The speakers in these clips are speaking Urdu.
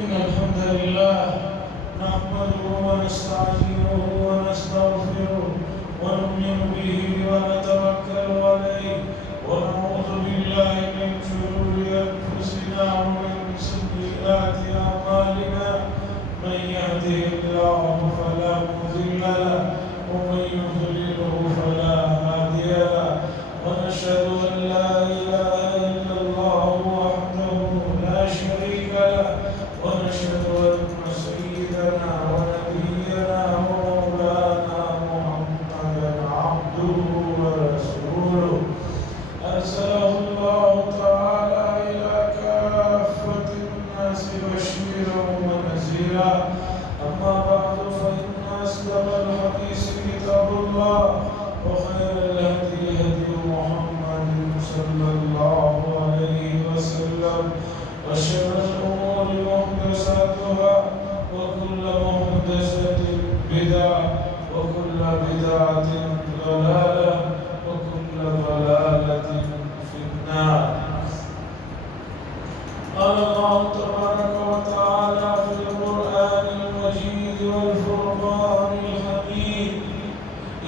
إن الحمد لله نحمده ونستعينه ونستغفره ونؤمن به ونتوكل عليه ونعوذ بالله من شرور أنفسنا ومن سيئات أعمالنا من يهده الله فلا مضل له ومن يضلله فلا هادي له ونشهد أن لا إله إلا الله وحده لا شريك له ونشهد أن سيدنا ونبينا ومولانا محمدا عبده ورسوله أرسله الله تعالى إلى كافة الناس بشيرا ونذيرا أما بعد فإن أصدق الحديث كتاب الله وخير الهدي هدي محمد صلى الله عليه وسلم وشر الأمور محدثاتها وكل محدثة بدعة وكل بدعة ضلالة وكل ضلالة في النار. قال الله تبارك وتعالى في القرآن المجيد والفرقان الحميد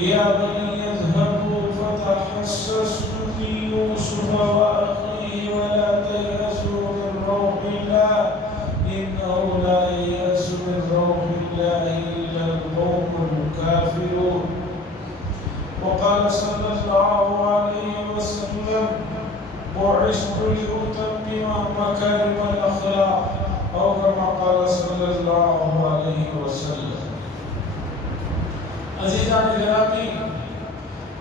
يا بني اذهبوا فتحسسوا من يوسف وأخيه ولا تيأسوا من روح الله إنه لا ييأس من روح الله إلا القوم الكافرون. وقال صلى الله عليه وسلم بعثت لأتمم مكارم الأخلاق أو كما قال صلى الله عليه وسلم. عزیزان گرامی،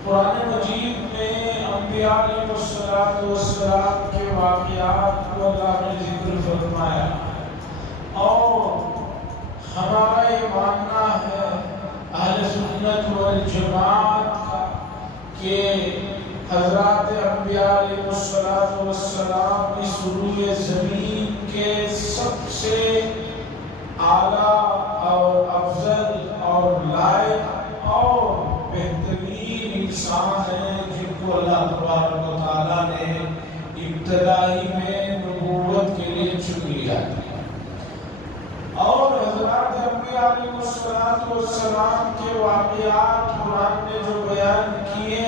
قرآن مجید میں انبیاء علیہ السلام کے واقعات کو اللہ نے ذکر فرمایا اور ہمارا یہ ماننا ہے اہل سنت والجماعت کا کہ حضرات انبیاء علیہ السلام اس روئے زمین کے سب سے اعلیٰ اور افضل اور لائق اور بہترین انسان ہیں جن کو اللہ تبارک و تعالیٰ نے ابتدائی میں نبوت کے لیے چن لیا تھا. اور حضرات انبیاء علیہ السلام کے واقعات قرآن نے جو بیان کیے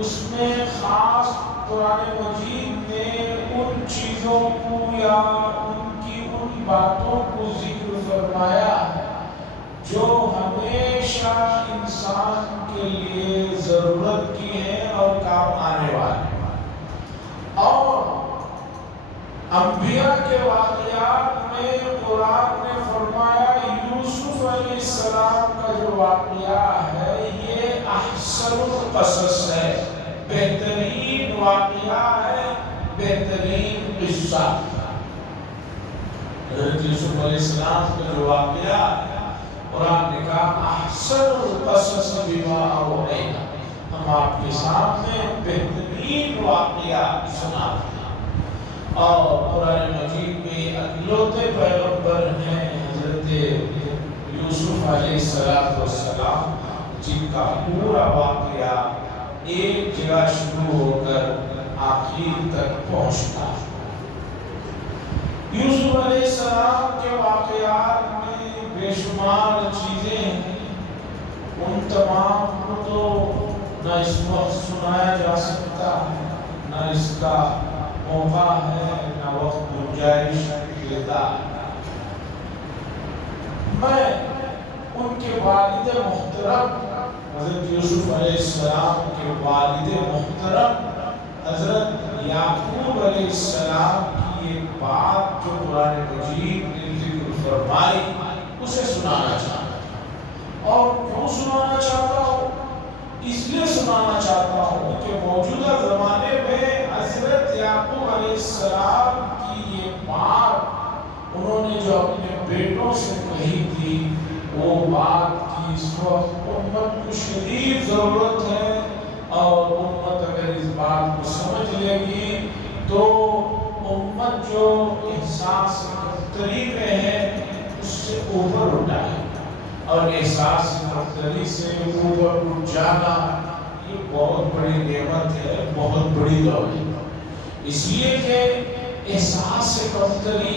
اس میں خاص قرآن مجید نے ان چیزوں کو یا ان باتوں کو ذکر فرمایا جو ہمیشہ انسان کے لیے ضرورت کی ہے اور کام آنے والے. اور انبیاء کے واقعات میں قرآن نے فرمایا یوسف علیہ السلام کا جو واقعہ ہے یہ احسن القصص ہے، بہترین واقعہ ہے، بہترین قصہ. حضرت یوسف علیہ السلام کا جو واقعہ قرآن نے کہا احسن القصص بما اوحینا، ہم آپ کے سامنے بہترین واقعہ سناتے ہیں. اور قرآن مجید میں اکلوتے پیغمبر ہیں حضرت یوسف علیہ السلام جن کا پورا واقعہ ایک جگہ شروع ہو کر آخر تک پہنچتا ہے. یوسف علیہ السلام کے واقعات میں بے شمار چیزیں ہیں، ان تمام کو تو نہ اس وقت سنایا جا سکتا ہے، نہ اس کا موقع ہے، نہ وقت گنجائش دیتا ہے. میں ان کے والد محترم حضرت یوسف علیہ السلام کے والد محترم حضرت یعقوب علیہ السلام کی ایک بات جو قرآن مجید نے ذکر فرمائی اسے سنانا چاہتا ہوں. اور کیوں سنانا چاہتا ہوں؟ اس لیے سنانا چاہتا ہوں کہ موجودہ زمانے میں حضرت یعقوب علیہ السلام کی یہ بات انہوں نے جو اپنے بیٹوں سے کہی تھی وہ بات کی اس وقت امت کو شدید ضرورت ہے. اور امت اگر اس بات کو سمجھ لے گی تو امت جو احساس برتری میں ہے اس سے اوپر اٹھا ہے. اور احساس برتری سے اوپر اٹھ جانا یہ بہت بڑی نعمت ہے، بہت بڑی دولت ہے. اس لیے کہ احساس برتری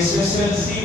SSLC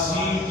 CET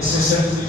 SSLC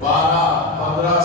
12-15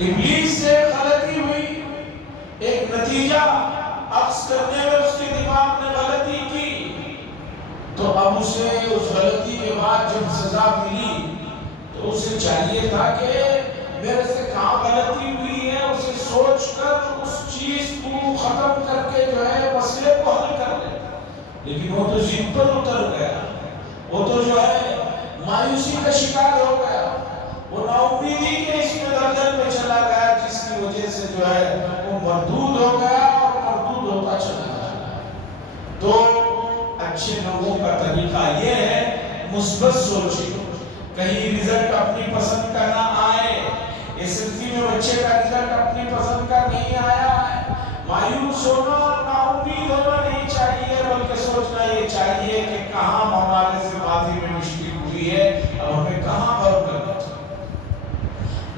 ابلیس سے غلطی ہوئی، ایک نتیجہ عکس کرنے میں اس کے دماغ نے غلطی کی، تو اب اسے اس غلطی کے بعد جب سزا ملی تو اسے چاہیے تھا کہ میرے سے کہاں غلطی ہوئی ہے، اسے سوچ کر اس چیز کو ختم کر کے جو ہے مسئلے کو حل کر لے، لیکن وہ تو ضد پر اتر گیا، وہ تو جو ہے مایوسی کا شکار ہو گیا، وہ نا امیدی کے اس دلدل میں چلا گیا، جس کی وجہ سے جو ہے وہ مردود ہو گیا اور مردود ہوتا چلا گیا۔ تو اچھے لوگوں کا طریقہ یہ ہے مثبت سوچیں، کہیں رزلٹ اپنی پسند کا نہ آئے، ایسنسی میں بچے کا رزلٹ اپنی پسند کا نہیں آیا ہے، مایوس ہونا اور نا امید ہونا نہیں چاہیے، بلکہ سوچنا یہ چاہیے کہ کہاں ہمارے سے ماضی میں مشکل ہوئی ہے، اب ہمیں کہاں غور کرنا چاہیے۔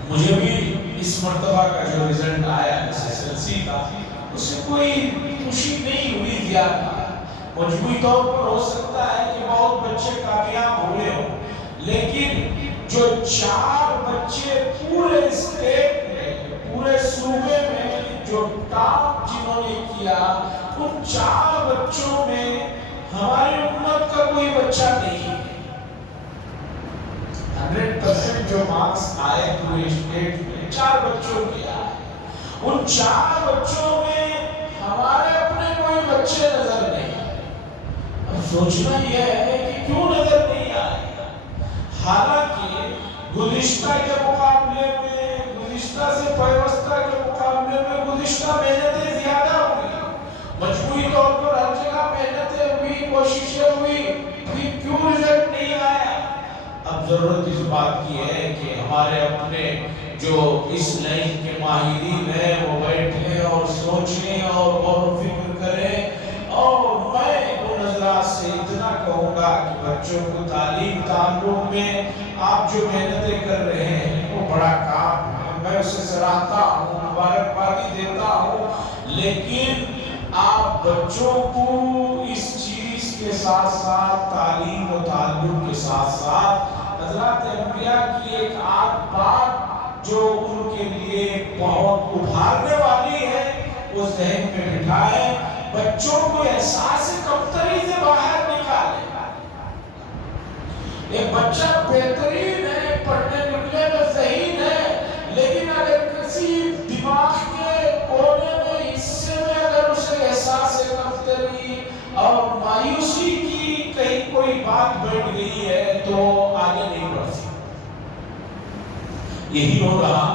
مجھے بھی اس مرتبہ کا جو رزلٹ آیا ایسنسی کا، اس سے کوئی خوشی نہیں ہوئی زیادہ، مجموعی طور پر ہو سکتا ہے کہ بہت بچے کامیاب ہوئے ہوں، لیکن جو 4 بچے پورے اسٹیٹ میں، پورے صوبے میں جو ٹاپ جنہوں نے کیا، ان 4 بچوں میں ہماری امت کا کوئی بچہ نہیں ہے۔ 100% جو مارکس آئے پورے اسٹیٹ میں 4 بچوں کے آئے، ان 4 بچوں میں ہمارے اپنے کوئی بچے نظر نہیں آئے۔ اب سوچنا یہ ہے کہ کیوں نظر نہیں آئے، حالانکہ گزشتہ کے مقابلے میں، گزشتہ سے پیوستہ کے مقابلے میں گزشتہ محنتیں زیادہ ہوئی، مجموعی طور پر ہر جگہ محنتیں ہوئی، کوششیں ہوئی، پھر کیوں رزلٹ نہیں آیا؟ اب ضرورت اس بات کی ہے کہ ہمارے اپنے جو اس لائن کے ماہرین ہیں وہ بیٹھیں اور سوچیں اور غور و فکر کریں، اور میں ان حضرات سے اتنا کہوں گا کہ بچوں کو تعلیم تعلم میں آپ جو محنتیں کر رہے ہیں وہ بڑا کام ہے، میں اسے سراہتا ہوں، مبارکبادی دیتا ہوں، لیکن آپ بچوں کو اس چیز کے ساتھ ساتھ تعلیم و تعلم کے ساتھ ساتھ حضرات انبیاء کی ایک بات جو ان کے لیے بہت ابھارنے والی ہے وہ ذہن میں بٹھائیں، بچوں کو احساس کمتری سے باہر نکالیں۔ ایک بچہ بہترین ہے، پڑھنے لکھنے میں ذہین ہے، لیکن اگر کسی دماغ کے کونے میں حصے میں اگر اسے احساس کمتری اور مایوسی کی کہیں کوئی بات بیٹھ گئی ہے تو آگے نہیں بڑھ سکتا۔ یہی ہو رہا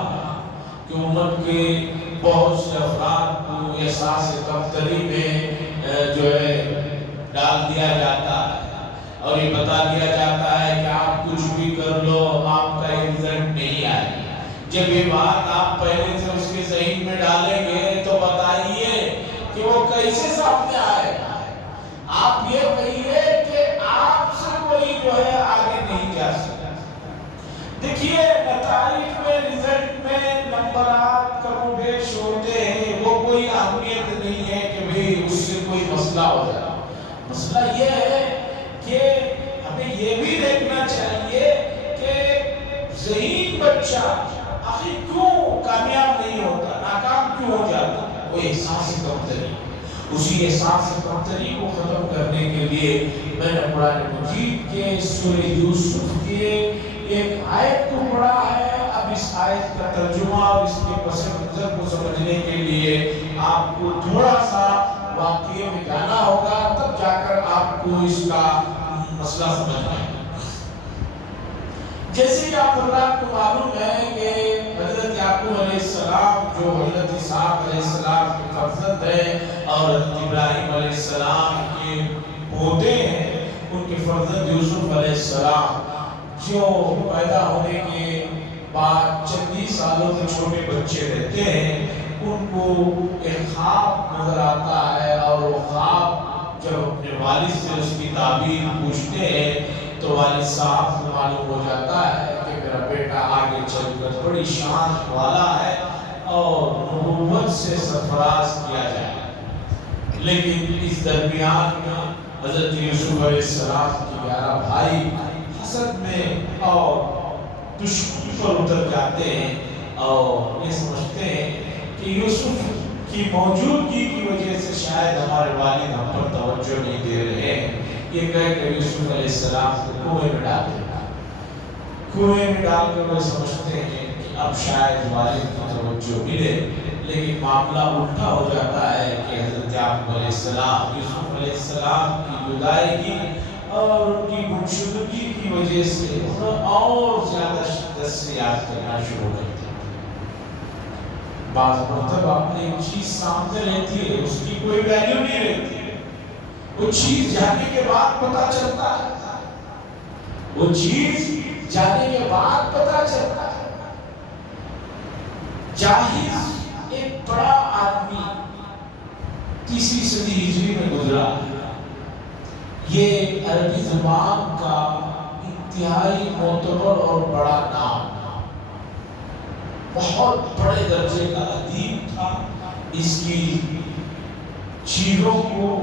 کہ امت کے بہت سے افراد کو احساس کمتری میں جو ہے ڈال دیا جاتا ہے، اور یہ بتا دیا جاتا ہے کہ آپ کچھ بھی کر لو آپ کا رزلٹ نہیں آئے گا۔ جب یہ بات آپ پہلے سے اس کے ذہن میں ڈالیں گے تو بتائیے کہ وہ کیسے سامنے آئے گا۔ آپ یہ کہیے کہ آپ سے کوئی جو ہے آگے نہیں جا سکتا۔ دیکھیے نتائج میں، رزلٹ میں نمبرات کم و بیش ہوتے ہیں، وہ کوئی اہمیت نہیں ہے کہ بھئی اس سے کوئی مسئلہ ہو جائے۔ مسئلہ یہ ہے کہ ہمیں یہ بھی دیکھنا چاہیے کہ ذہین بچہ آخر کیوں کامیاب نہیں ہوتا، ناکام کیوں ہو جاتا، وہ احساس کمتری۔ اسی احساس کمتری کو ختم کرنے کے لیے میں نے قرآن مجید کے سورہ یوسف کے ایک آیت کو پڑھا ہے۔ اب اس آیت کا ترجمہ اور اس کے پس منظر کو سمجھنے کے لیے آپ کو تھوڑا سا واقعے میں جانا ہوگا، تب جا کر آپ کو اس کا مسئلہ سمجھ آئے گا۔ جیسے کہ آپ حضرات کو معلوم ہے کہ حضرت یعقوب علیہ السلام جو حضرت اسحاق علیہ السلام کے فرزند ہیں اور حضرت ابراہیم علیہ السلام کے پوتے ہیں، ان کے فرزند یوسف علیہ السلام جو پیدا ہونے کے بعد چند ہی سالوں میں چھوٹے بچے رہتے ہیں، ان کو ایک خواب نظر آتا ہے، اور وہ خواب جب اپنے والد سے اس کی تعبیر پوچھتے ہیں تو والد صاحب کو معلوم ہو جاتا ہے کہ میرا بیٹا آگے چل کر بڑی شان والا ہے اور نبوت سے سرفراز کیا جائے گا۔ لیکن اس درمیان میں حضرت یوسف علیہ السلام کے 11 بھائی حسد میں اور دشمنی پر اتر جاتے ہیں، اور یہ سمجھتے ہیں کہ یوسف کی موجودگی کی وجہ سے شاید ہمارے والد ہم پر توجہ نہیں دے رہے ہیں، یہ کہہ کر یوسف علیہ السلام کو کنویں میں ڈال دیتا، کنویں میں ڈال کر وہ سمجھتے ہیں کہ اب شاید والد کی توجہ ملے، لیکن معاملہ الٹا ہو جاتا ہے کہ حضرت یعقوب علیہ السلام یوسف علیہ السلام کی جدائیگی اور ان کی گمشدگی کی وجہ سے انہیں اور زیادہ شدت سے یاد کرنا شروع کر دیا۔ بعض مرتبہ ایک چیز سامنے رہتی ہے، اس کی کوئی ویلیو نہیں رہتی ہے، وہ چیز جانے کے بعد پتہ چلتا ہے، وہ چیز جانے کے بعد پتہ چلتا ہے۔ جاہز ایک بڑا آدمی 30 صدی ہجری میں گزرا، یہ عربی زبان کا انتہائی معتبر اور بڑا نام، بہت بڑے درجے کا ادیب تھا، اس کی چیزوں کو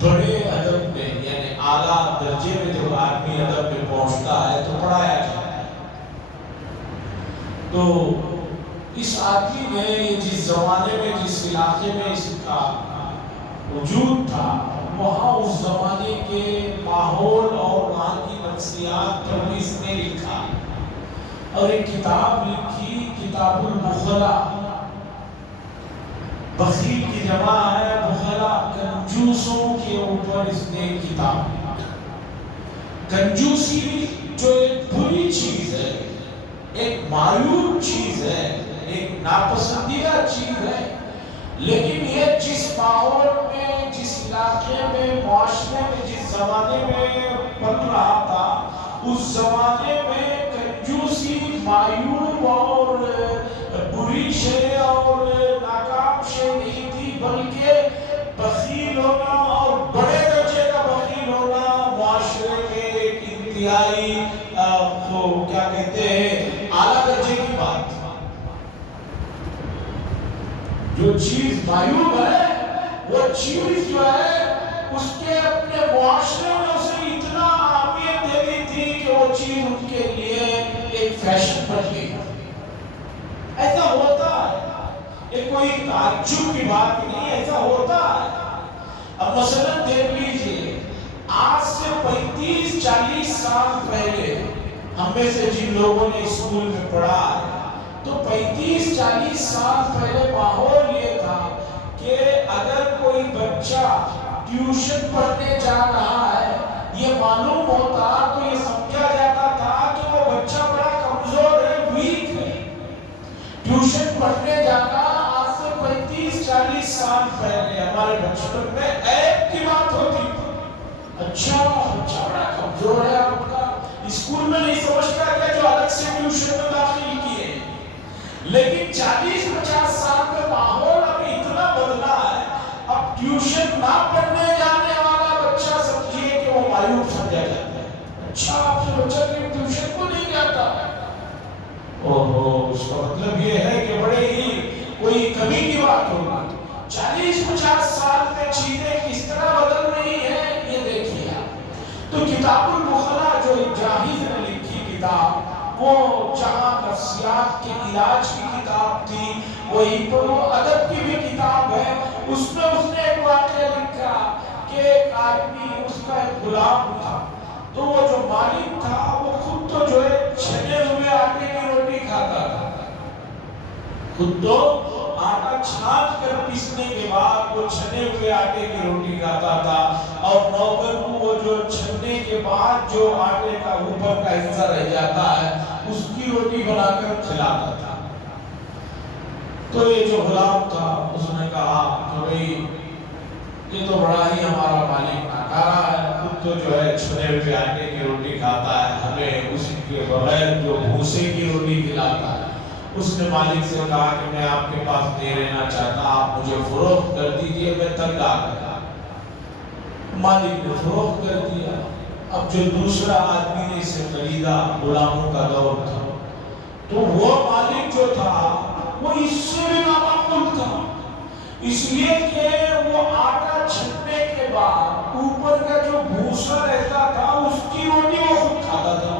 بڑے ادب میں یعنی اعلیٰ درجے میں جب آدمی ادب میں پہنچتا ہے تو پڑھایا جاتا ہے۔ تو اس آدمی نے جس زمانے میں جس علاقے میں اس کا وجود تھا وہاں اس زمانے کے ماحول اور وہاں کی نفسیات پر بھی اس نے لکھا اور ایک کتاب لکھی، کتاب البخلا۔ بخیل کی جمع ہے بخلا، کنجوسوں کے اوپر اس نے کتاب۔ کنجوسی جو ایک بری چیز ہے، ایک معیوب چیز ہے، ایک ناپسندیدہ چیز ہے، لیکن یہ جس ماحول میں، جس علاقے میں، معاشرے میں، جس زمانے میں پل رہا تھا، اس زمانے میں کنجوسی معیوب اور بری شے اور ناکام شے نہیں تھی، بلکہ بخیل ہونا اور بڑے درجے کا بخیل ہونا معاشرے میں ایک انتہائی وہ کیا کہتے ہیں اعلیٰ درجے کی بات تھی۔ جو چیز معیوب ہے وہ چیز جو ہے اس کے اپنے معاشرے میں اسے اتنا اہمیت دے دی تھی کہ وہ چیز ان کے لیے ایک فیشن بن گئی۔ ایسا ہوتا ہے، یہ کوئی تعجب کی بات نہیں، ایسا ہوتا ہے۔ اب مثلا دیکھ لیجئے، آج سے 35-40 سال پہلے ہم میں سے جن لوگوں نے اسکول میں پڑھا ہے تو 35-40 سال پہلے ماحول یہ تھا کہ اگر کوئی بچہ ٹیوشن پڑھنے جا رہا ہے، یہ معلوم ہوتا تو یہ سمجھا جاتا تھا کہ وہ بچہ بڑا کمزور ہے، ویک ہے۔ ٹیوشن پڑھنے جانا آج سے 35-40 سال پہلے ہمارے بچپن میں عیب کی بات ہوتی تھی۔ اچھا بچہ بڑا کمزور ہے آپ کا، اسکول میں نہیں سمجھتا کہ جو الگ سے ٹیوشن میں داخل کیے۔ لیکن 40-50 سال میں ماحول اب اتنا بدلا ہے، اب ٹیوشن نہ پڑھنے جانے والا بچہ سمجھیے کہ وہ معیوب سمجھا جاتا ہے۔ اچھا آپ کے بچہ کی ٹیوشن کو نہیں جاتا، اوہو، اس کا مطلب یہ ہے کہ بڑے ہی کوئی کمی کی بات ہوگی۔ 40-50 سال میں چیزیں کس طرح بدل رہی ہیں یہ دیکھیے آپ۔ تو کتاب البخلا جو جاہز نے لکھی کتاب، وہ جہاں نفسیات کے علاج کی کتاب تھی، وہی پر وہ ادب کی بھی کتاب ہے۔ اس میں اس نے ایک واقعہ لکھا کہ ایک آدمی، اس کا ایک غلام تھا، تو وہ جو مالک تھا وہ خود تو جو ہے چھنے ہوئے آٹے کی روٹی کھاتا تھا، خود تو آٹا چھان کر پیسنے کے بعد وہ چھنے ہوئے آٹے کی روٹی کھاتا تھا، اور نوکر کو وہ جو چھننے کے بعد جو آٹے کا اوپر کا حصہ رہ جاتا ہے اس کی روٹی بنا کر کھلاتا تھا۔ تو یہ جو غلام تھا اس نے کہا کہ بھئی یہ تو بڑا ہی ہمارا مالک ناکارہ ہے، خود تو جو ہے چھنے ہوئے آٹے کی روٹی کھاتا ہے، ہمیں اس کے بغیر جو بھوسے کی روٹی کھلاتا ہے۔ اس نے مالک سے کہا کہ میں آپ کے پاس نہیں رہنا چاہتا، آپ مجھے فروخت کر دیجئے، میں تنگ آ گیا۔ مالک نے فروخت کر دیا۔ اب جو دوسرا آدمی نے اسے خریدا، غلاموں کا دور تھا، تو وہ مالک جو تھا وہ اس سے بھی نامعقول تھا، اس لیے کہ وہ آٹا چھننے کے بعد اوپر کا جو بھوسا رہتا تھا اس کی روٹی وہ خود کھاتا تھا۔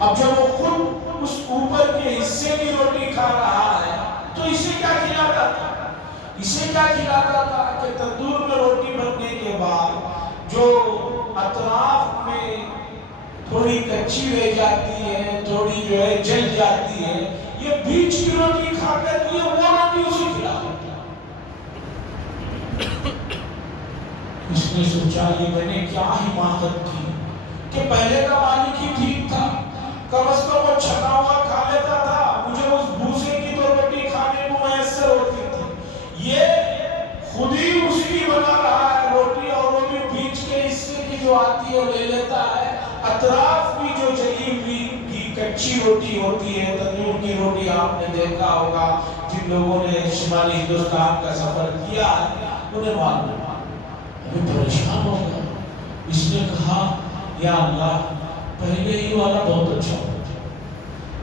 اب جب وہ خود اس کیا کھلاتا تھا کہ تندور میں روٹی بننے کے بعد جو اطراف میں تھوڑی کچی رہ جاتی ہے، تھوڑی جو ہے جل جاتی ہے، یہ بیچ کی روٹی کھا کر یہ وہ روٹی اسی کھلاتا تھا۔ اس نے سوچا یہ میں نے کیا حماقت کی کہ پہلے کا مالک ہی ٹھیک تھا، کم از کم وہ چھنا ہوا کھا لیتا تھا، مجھے اس بھوسے کی تو روٹی کھانے کو میسر ہوتی تھی، یہ خود ہی اس کی بنا رہا ہے روٹی، اور وہ بھی بیچ کے حصے کی جو آتی ہے لے لیتا ہے، اطراف کی جو جلی ہوئی کی کچی روٹی ہوتی ہے، تندور کی روٹی آپ نے دیکھا ہوگا، جن لوگوں نے شمالی ہندوستان کا سفر کیا انہیں معلوم ہے۔ ابھی پریشان ہو گیا، اس نے کہا یا اللہ پہلے ہی والا بہت اچھا ہوتا،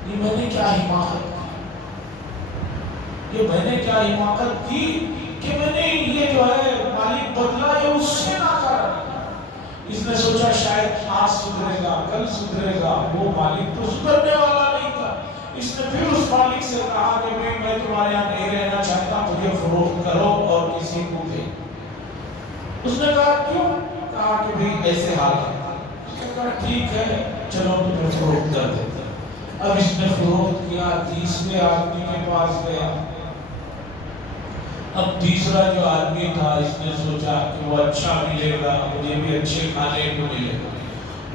یہ میں نے کیا حماقت کی، یہ میں نے کیا حماقت کی کہ میں نے یہ جو ہے مالک بدلا ہے اس سے نہ کرا۔ اس نے سوچا شاید آج سدھرے گا، کل سدھرے گا، وہ مالک تو سدھرنے والا نہیں تھا۔ اس نے پھر اس مالک سے کہا کہ میں تمہارے یہاں نہیں رہنا چاہتا، مجھے فروخت کرو اور کسی کو دے۔ اس نے کہا کیوں؟ کہا کہ بھئی ایسے حال ہے۔ اس نے کہا ٹھیک ہے چلو تمہیں فروخت کر دیتے ہیں۔ اب اس نے فروخت کیا، تیسرے آدمی کے پاس گیا۔ اب تیسرا جو آدمی تھا اس نے سوچا کہ وہ اچھا ملے گا، مجھے بھی اچھے کھانے کو ملے گا۔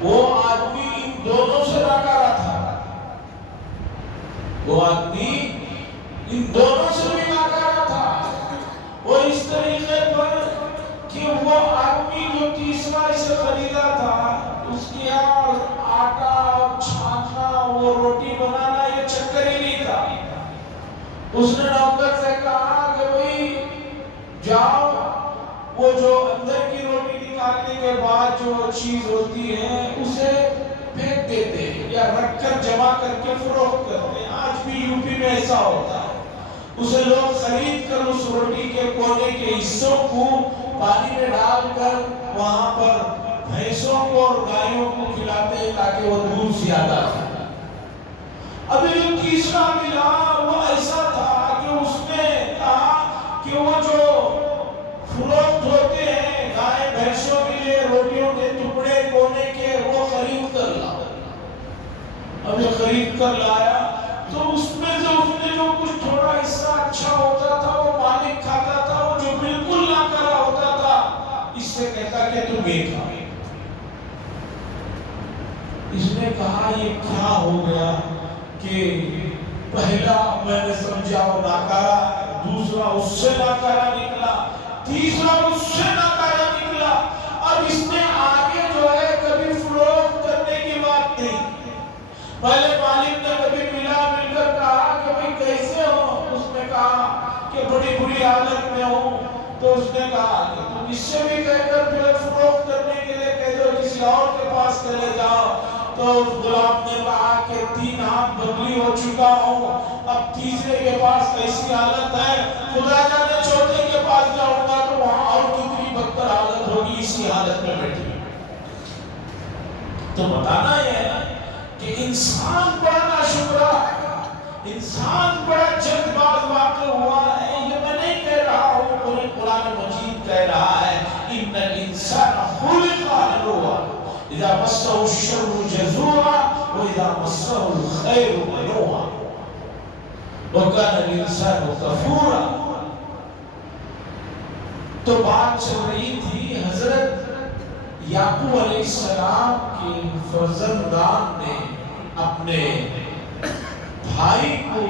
وہ آدمی ان دونوں سے ناکارا تھا، وہ آدمی ان دونوں سے بھی ناکارا تھا۔ وہ اس طریقے پر کہ وہ آدمی جو تیسرا اسے خریدا تھا، اس کی آٹا چھاننا، وہ روٹی بنانا یہ چکر ہی نہیں تھا۔ اس نے نوکر سے کہا کہ بھئی جاؤ وہ جو اندر کی روٹی نکالنے کے بعد جو چیز ہوتی ہے اسے پھینک دیتے ہیں یا رکھ کر جمع کر کے فروخت کرتے ہیں۔ آج بھی یو پی میں ایسا ہوتا ہے، اسے لوگ خرید کر اس روٹی کے کونے کے حصوں کو پانی میں ڈال کر وہاں پر بھینسوں کو اور گایوں کو کھلاتے ہیں تاکہ وہ دودھ زیادہ ہے۔ ابھی جو تیسرا ملا وہ ایسا تھا کہ اس نے کہا کہ وہ جو فروخت ہوتے ہیں گائے بھینسوں کے لیے روٹیوں کے ٹکڑے کونے کے، وہ خرید کر لاؤ۔ اب یہ خرید کر لایا تو اس میں سے اس نے جو کچھ تھوڑا حصہ اچھا ہوتا تھا وہ مالک کھاتا تھا، وہ جو بالکل ناکارا ہوتا تھا اس سے کہتا کہ تم یہ کھا۔ اس نے کہا یہ کیا ہو گیا کہ پہلا میں نے سمجھا وہ ناکارا ہے، دوسرا اس سے ناکارا نکلا، تیسرا اس سے ناکارا نکلا، اب اس نے آگے جو ہے کبھی فروخت کرنے کی بات نہیں۔ پہلے مالک نے کبھی مل کر کہا کہ بھئی کیسے ہو؟ اس نے کہا کہ بڑی بری حالت میں ہوں۔ تو اس نے کہا کہ تم اس سے بھی کہہ کر پھر فروخت کرنے کے لیے کہہ دو کسی اور کے پاس چلے جاؤ۔ تو اس غلام نے کہا کہ 3 ہاتھ بدلی ہو چکا ہوں، اب تیسرے کے پاس کیسی حالت ہے، خدا جانے چوتھے کے پاس جاؤں گا تو وہاں اور کتنی بدتر حالت ہوگی، اسی حالت میں بیٹھی۔ تو بتانا یہ ہے کہ انسان بڑا ناشکرا ہے، انسان بڑا جلد باز واقع ہوا ہے۔ یہ میں نہیں کہہ رہا ہوں، قرآن مجید کہہ رہا ہے ان الانسان خلق ہلوعا اذا مسه الشر جزوعا واذا مسه الخير منوعا وكان الانسان كفورا۔ تو بات چل رہی تھی حضرت یعقوب علیہ السلام کے فرزندان نے اپنے بھائی کو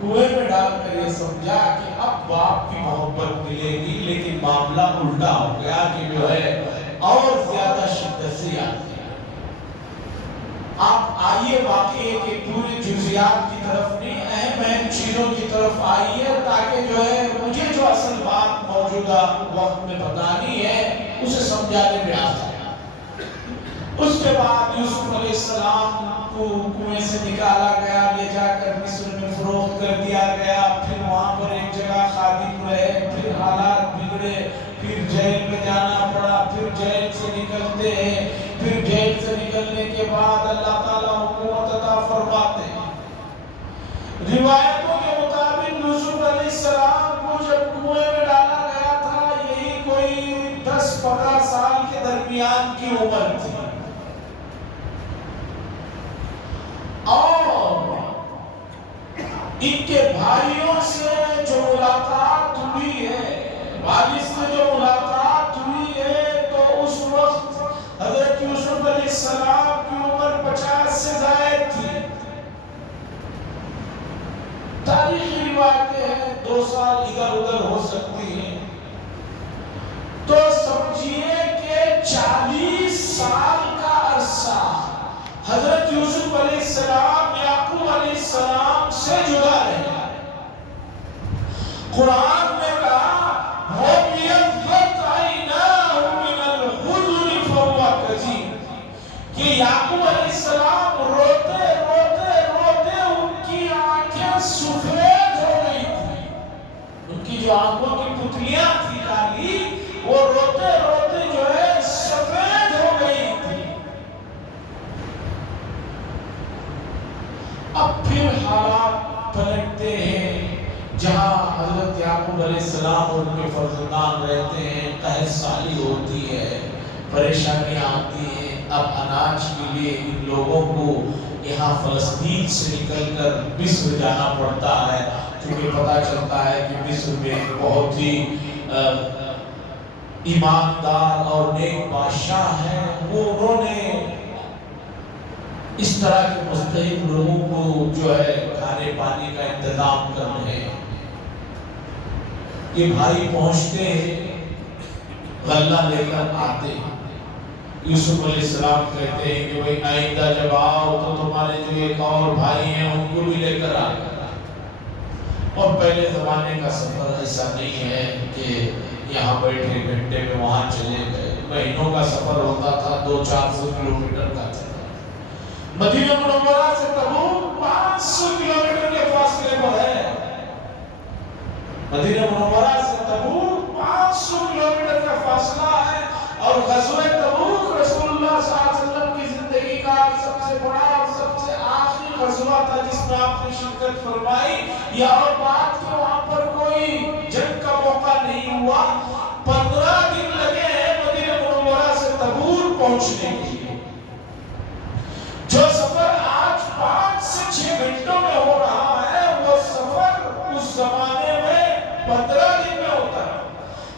کنویں میں ڈال کر یہ سمجھا کہ اب باپ کی محبت ملے گی، لیکن معاملہ الٹا ہو گیا کہ جو ہے اور زیادہ شدت سے آتی ہے۔ آپ آئیے واقعے کے پورے جزیات کی طرف نہیں، اہم اہم چیزوں کی طرف آئیے تاکہ جو ہے مجھے جو اصل بات موجودہ وقت میں بتانی ہے اسے سمجھانے میں آسان۔ اس کے بعد یوسف علیہ السلام کو کنویں سے نکالا گیا، لے جا کر مصر میں فروخت کر دیا گیا، پھر وہاں پر ایک جگہ خادم رہے، پھر حالات بگڑے، پھر جیل میں جانا پڑا، پھر جیل سے نکلتے ہیں، پھر جیل سے نکلنے کے بعد اللہ تعالیٰ حکومت عطا فرماتے ہیں۔ روایتوں کے مطابق یوسف علیہ السلام کو جب کنویں میں ڈالا 14 سال کے درمیان کی عمر تھی، اور ان کے بھائیوں سے جو ملاقات ہوئی ہے، والد سے جو ملاقات ہوئی ہے، تو اس وقت حضرت یوسف علیہ السلام کی عمر 50 سے زائد تھی۔ تاریخی روایتیں ہیں 2 سال ادھر ادھر ہو سکتی ہیں، تو سمجھیے کہ 40 سال کا عرصہ حضرت یوسف علیہ السلام یعقوب علیہ السلام سے جدا رہے۔ قرآن نے کہا وَبْيَضَّتْ عَيْنَاهُ مِنَ الْحُزْنِ فَهُوَ كَظِيمٌ، کہ یعقوب علیہ السلام روتے روتے روتے ان کی آنکھیں سفید ہو گئی تھی، ان کی جو آنکھوں کی پتلیاں تھی کالی، وہ روتے روتے جو ہے سفید ہو گئی تھی۔ اب پھر حالات پلٹتے ہیں، جہاں حضرت یعقوب علیہ السلام اور ان کے فرزندان رہتے ہیں، قحط سالی ہوتی ہے، پریشانیاں آتی ہیں۔ اب اناج کے لیے ان لوگوں کو یہاں فلسطین سے نکل کر مصر جانا پڑتا ہے، کیونکہ پتہ چلتا ہے کہ مصر میں بہت ہی ایماندار اور نیک بادشاہ ہیں، وہ انہوں نے اس طرح کے مستحق لوگوں کو جو ہے کھانے پانی کا انتظام کر رہے ہیں۔ یہ بھائی پہنچتے ہیں، غلہ لے کر آتے ہیں۔ یوسف علیہ السلام کہتے ہیں کہ بھئی آئندہ جب آؤ تو تمہارے جو ایک اور بھائی ہیں ان کو بھی لے کر آئے۔ اور پہلے زمانے کا سفر ایسا نہیں ہے کہ یہاں بیٹھے گھنٹے میں وہاں چلے گئے، مہینوں کا سفر ہوتا تھا، 200-400 کلومیٹر کا چلا۔ مدینہ منورہ سے تبوک 500 کلومیٹر کے فاصلے پر ہے۔ مدینہ منورہ سے تبوک 500 کلومیٹر کا فاصلہ ہے، اور غزوہ تبوک رسول اللہ صلی اللہ علیہ وسلم کی زندگی کا سب سے بڑا اور سب سے آخری غزوہ تھا جس میں آپ نے شرکت فرمائی۔ یا اور بات کہ وہاں پر کوئی جنگ کا موقع نہیں ہوا، 15 دن لگے ہیں مدینہ منورہ سے تبوک پہنچنے کے لیے۔ جو سفر آج 5 سے 6 گھنٹوں میں ہو رہا ہے، وہ سفر اس زمانے میں 15 دن میں ہوتا ہے۔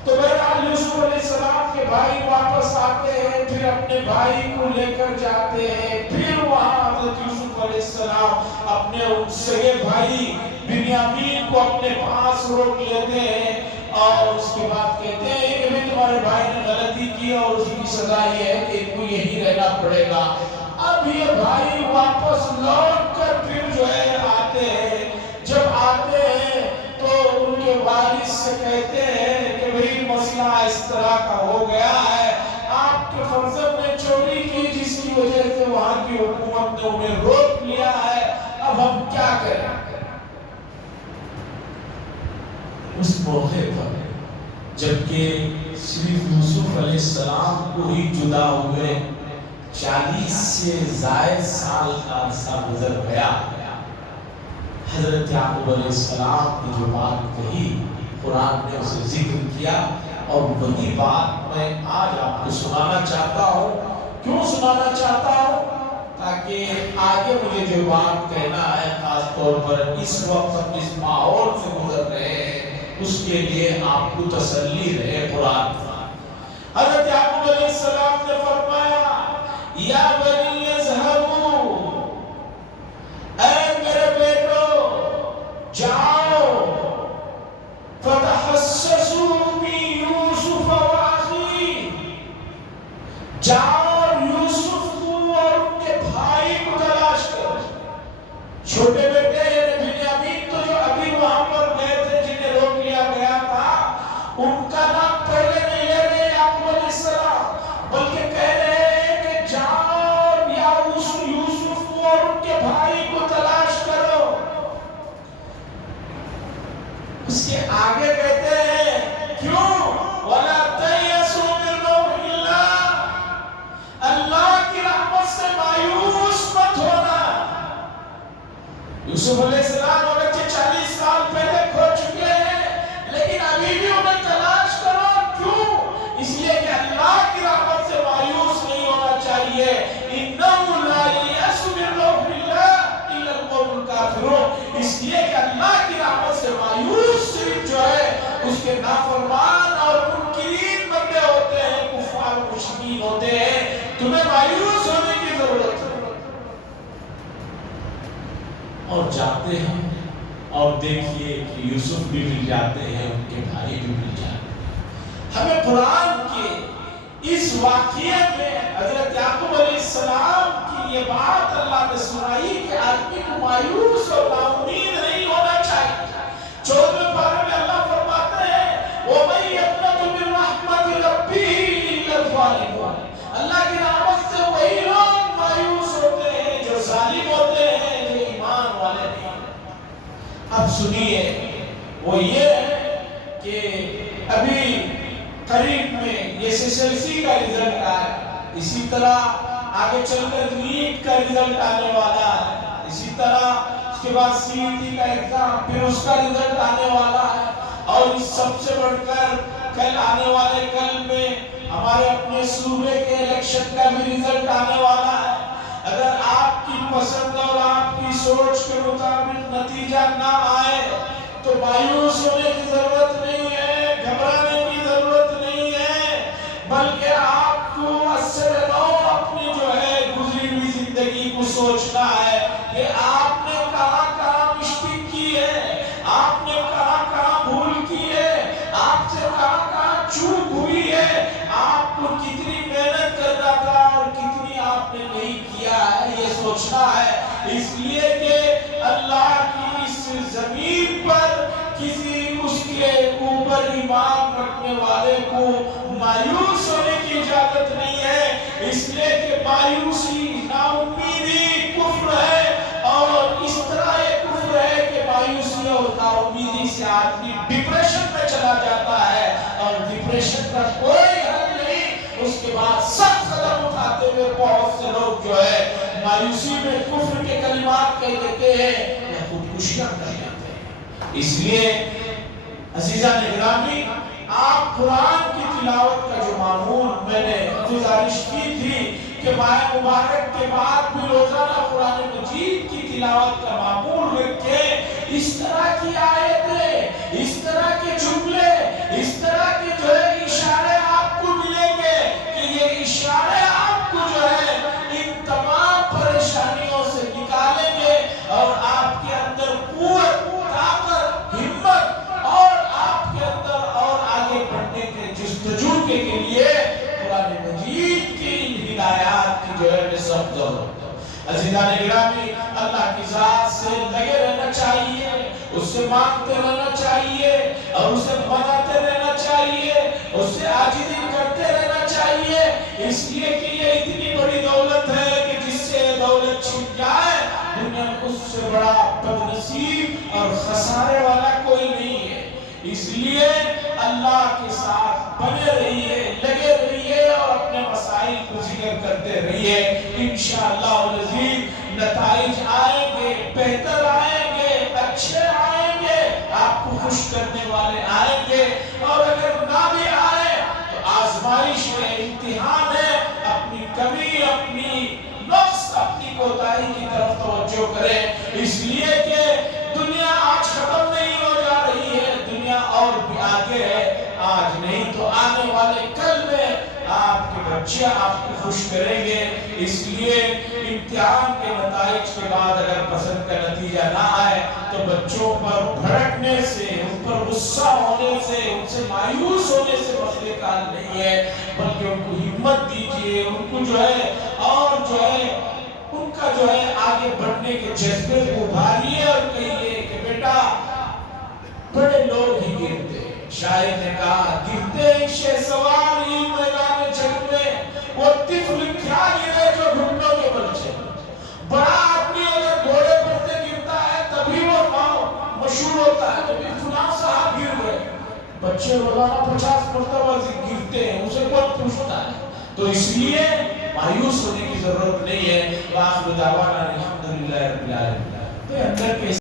تو بہرحال یوسف علیہ السلام کے بھائی واپس آتے ہیں، پھر اپنے بھائی کو لے کر جاتے ہیں، پھر وہاں حضرت یوسف علیہ السلام اپنے ان سگے بھائی بنیامین کو اپنے پاس روک لیتے ہیں، اور اس کے بعد کہتے ہیں کہ بھی تمہارے بھائی نے غلطی کی اور اس کی سزا یہ ہے کہ ان کو یہی رہنا پڑے گا۔ اب یہ بھائی واپس لوٹ کر پھر جو ہے آتے ہیں، جب آتے ہیں تو ان کے والد سے کہتے ہیں کہ بھئی مسئلہ اس طرح کا ہو گیا ہے، آپ کے فرزند نے چوری کی جس کی وجہ سے وہاں کی حکومت نے انہیں روک لیا ہے، اب ہم کیا کریں؟ اس موقع پر جبکہ صرف یوسف علیہ السلام کو ہی جدا ہوئے 40 سے زائد سال کا عرصہ گزر گیا، حضرت یعقوب علیہ السلام کی جو بات کہی قرآن نے اسے ذکر کیا، اور وہی بات میں آج آپ کو سنانا چاہتا ہوں۔ کیوں سنانا چاہتا ہوں؟ تاکہ آگے مجھے جو بات کہنا ہے، خاص طور پر اس وقت ہم اس ماحول سے گزر رہے ہیں، اس کے لیے آپ کو تسلی رہے قرآن۔ حضرت یعقوب علیہ السلام نے فرمایا یا بنی اذهبوا، اے میرے بیٹو جاؤ، فتحسسوا من یوسف واخیہ، جاؤ یوسف کو اور ان کے بھائی کو تلاش کرو۔ چھوٹے بیٹے یعنی بنیامین تو جو ابھی وہاں پر گئے تھے جنہیں روک لیا گیا تھا، ان کا نام پہلے نہیں لے رہے یعقوب علیہ السلام، بلکہ کہہ رہے ہیں کہ جاؤ یا یوسف کو اور ان کے بھائی کو تلاش کرو۔ اس کے آگے کہتے ہیں کیوں؟ وَلَا تَيْأَسُوا مِن رَوْحِ اللَّهِ، اللہ کی رحمت سے مایوس مت ہونا۔ یوسف علیہ السلام اگرچہ 40 سال پہلے کھو چکے ہیں، لیکن ابھی بھی انہیں تلاش کرو۔ کیوں؟ اس لیے کہ اللہ انہو لا ییأس من روح اللہ الا القوم الکافرون، اس لیے کہ اللہ کی رحمت سے مایوس صرف جو ہے اس کے نافرمان اور منکرین بندے ہوتے ہیں، کفار و مشرکین ہوتے ہیں، تمہیں مایوس ہونے کی ضرورت ہے۔ اور جاتے ہیں اور دیکھیے کہ یوسف بھی مل جاتے ہیں، ان کے بھائی بھی مل جاتے ہیں۔ ہمیں قرآن کے اس واقعے میں حضرت یعقوب علیہ السلام کی یہ بات اللہ نے سنائی کہ آدمی کو مایوس اور نا امید نہیں ہونا چاہیے۔ 14ویں پارے میں اللہ فرماتے ہیں وَمَن يَقْنَطُ مِن رَحْمَتِ رَبِّهِ إِلَّا الظَّالِمُونَ، اللہ کی رحمت سے وہی لوگ مایوس ہوتے ہیں جو ظالم ہوتے ہیں، جو ایمان والے نہیں۔ اب سنیے، وہ یہ ہے کہ ابھی قریب میں یہ SSLC کا رزلٹ آیا، اسی طرح آگے چل کر نیٹ کا رزلٹ آنے والا ہے، اسی طرح اس کے بعد CET کا ایگزام، پھر اس کا رزلٹ آنے والا ہے، اور اس سب سے بڑھ کر کل آنے والے کل میں ہمارے اپنے صوبے کے الیکشن کا بھی رزلٹ آنے والا ہے۔ اگر آپ کی پسند اور آپ کی سوچ کے مطابق نتیجہ نہ آئے تو مایوس ہونے کی ضرورت نہیں ہے، گھبرانے کی ضرورت نہیں ہے، بلکہ آپ کو اپنی جو ہے گزری ہوئی زندگی کو سوچنا ہے کہ آپ نے کہاں کہاں مسٹیک کی ہے، آپ نے کہاں کہاں بھول کی ہے، آپ سے کہاں کہاں چوک ہوئی ہے، آپ کو کتنی محنت کرنا تھا اور کتنی آپ نے نہیں کیا ہے، یہ سوچنا ہے۔ اس لیے کہ اللہ کی اس زمین پر کسی اس کے اوپر ایمان رکھنے والے کو مایوس ہونے کی اجازت نہیں ہے، اس لیے کہ مایوسی نا امیدی کفر ہے، اور اس طرح یہ کفر ہے کہ مایوسی اور نا امیدی سے آدمی ڈپریشن میں چلا جاتا ہے، اور ڈپریشن کا کوئی حل نہیں۔ اس کے بعد سخت قدم اٹھاتے ہوئے بہت سے لوگ جو ہے مایوسی میں کفر کے کلمات کہہ دیتے ہیں یا خودکشیاں کر لیتے ہیں۔ اس لیے عزیزان گرامی، آپ قرآن کی تلاوت کا جو معمول میں نے گزارش کی تھی کہ ماہ مبارک کے بعد بھی روزانہ قرآن مجید کی تلاوت کا معمول رکھیں، اس طرح کی آیتیں، اس طرح کے جملے، اس طرح کے جو ہے اشارے آپ کو ملیں گے کہ یہ اشارے آپ کو جو ہے ان تمام پریشانیوں سے نکالیں گے، اور آپ کے اندر قوت، طاقت، ہمت، اور آپ کے اندر اور آگے بڑھنے کے جستجو کے لیے قرآن مجید کی ان ہدایات کی جو ہے نسبت ضرورت ہے۔ عزیزان گرامی، اللہ کی ذات سے لگے رہنا چاہیے، اس سے مانگتے رہنا چاہیے، اور اسے مناتے رہنا چاہیے، اس سے عاجزی کرتے رہنا چاہیے، اس لیے کہ یہ اتنی بڑی دولت ہے کہ جس سے دولت چھپ جائے دنیا میں اس سے بڑا بدنصیب اور خسارے والا کوئی نہیں ہے۔ اس لیے اللہ کے ساتھ بنے رہیے، لگے رہیے، اور اپنے مسائل کو ذکر کرتے رہیے، انشاءاللہ العزیز نتائج آئیں گے، بہتر آئیں گے، اچھے آئیں گے، آپ کو خوش کرنے والے آئیں گے، اور اگر نہ بھی آئے تو آزمائش ہے، امتحان ہے، اپنی کمی، اپنی نقص، اپنی کوتاہی کی طرف توجہ کریں، اس لیے کہ دنیا آج ختم نہیں ہو جا رہی ہے، دنیا اور بھی آگے ہے، آج نہیں تو آنے والے کل میں آپ کے بچے آپ کو خوش کریں گے۔ اس لیے امتحان کے نتائج کے بعد اگر پسند کا نتیجہ نہ آئے تو بچوں پر بھڑکنے سے، ان پر غصہ ہونے سے، ان سے مایوس ہونے سے مسئلے کا حل نہیں ہے، بلکہ ان کو ہمت دیجیے، ان کو جو ہے اور جو ہے ان کا جو ہے آگے بڑھنے کے جذبے کو ابھاریے، اور کہیے کہ بیٹا بڑے لوگ ہی گرتے ہیں، شاعر نے کہا گرتے ہیں شہسوار ہی میدان جنگ میں، وہ طفل کیا گرے جو گھٹنوں کے بل چلے۔ بڑا آدمی اگر گھوڑے پر سے گرتا ہے تبھی وہ مشہور ہوتا ہے، جب فلاں صاحب گر گئے، بچے روزانہ 50 مرتبہ گرتے ہیں، اسے کون پوچھتا ہے؟ تو اس لیے مایوس ہونے کی ضرورت نہیں ہے۔ وآخر دعوانا الحمدللہ رب العالمین۔ تو اندر کے